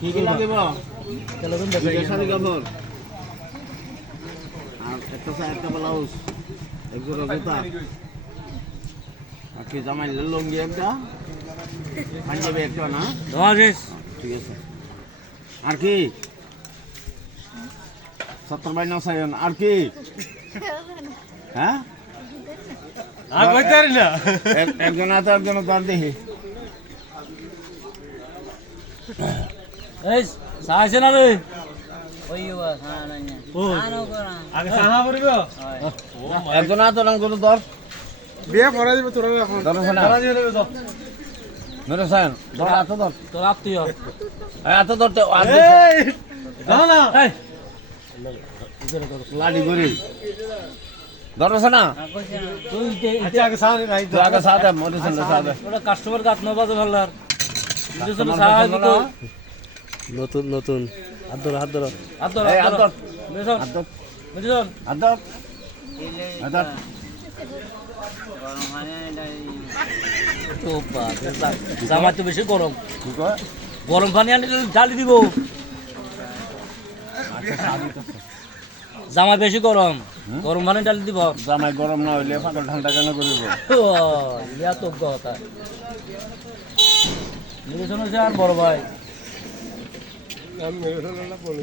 কি কি লাগিব শাড়ি কাপড় আর একটা ব্লাউজ একজোড়া জুতা আর কি জামাই লুঙ্গি একটা পাঞ্জাবি একটা না ঠিক আছে আর কি 70 বাইনা সাইন আর কি হ্যাঁ আর কইতে পারি না একজন তার দেখি এই সাইছে না রে আগে সাহা পড়িব একজন রং করে ধর বিয়ে করাই দিব তোরা এখন ধর না করা দিয়ে দেবে তো ধর সাইন ধর এত ধর তোর আত্মীয় এত ধর তো এই দাও না এই লাডি গরি ধরছ না তুই আচ্ছা আগে সাহা নাই তো আগে সাথে মোটে চলে সাথে ওটা কাস্টমার গাত 9 বাজে ভাল্লার তুই জন্য সাহায্য তো নতুন হাত ধরো আদর এই আদর আদর বুঝছন আদর বুঝছন আদর আদর তো জামা তো বেশি গরম কি কয় গরম পানি আনি ঢালি দিব জামা বেশি গরম গরম পানি ঢালি দিব জামাই গরম না হইলে পাগল ঠান্ডা কেন করিব ইয়া তো কথা নির্বাচন হচ্ছে আর বড় ভাই আমি মেরে ফেললাম না বলে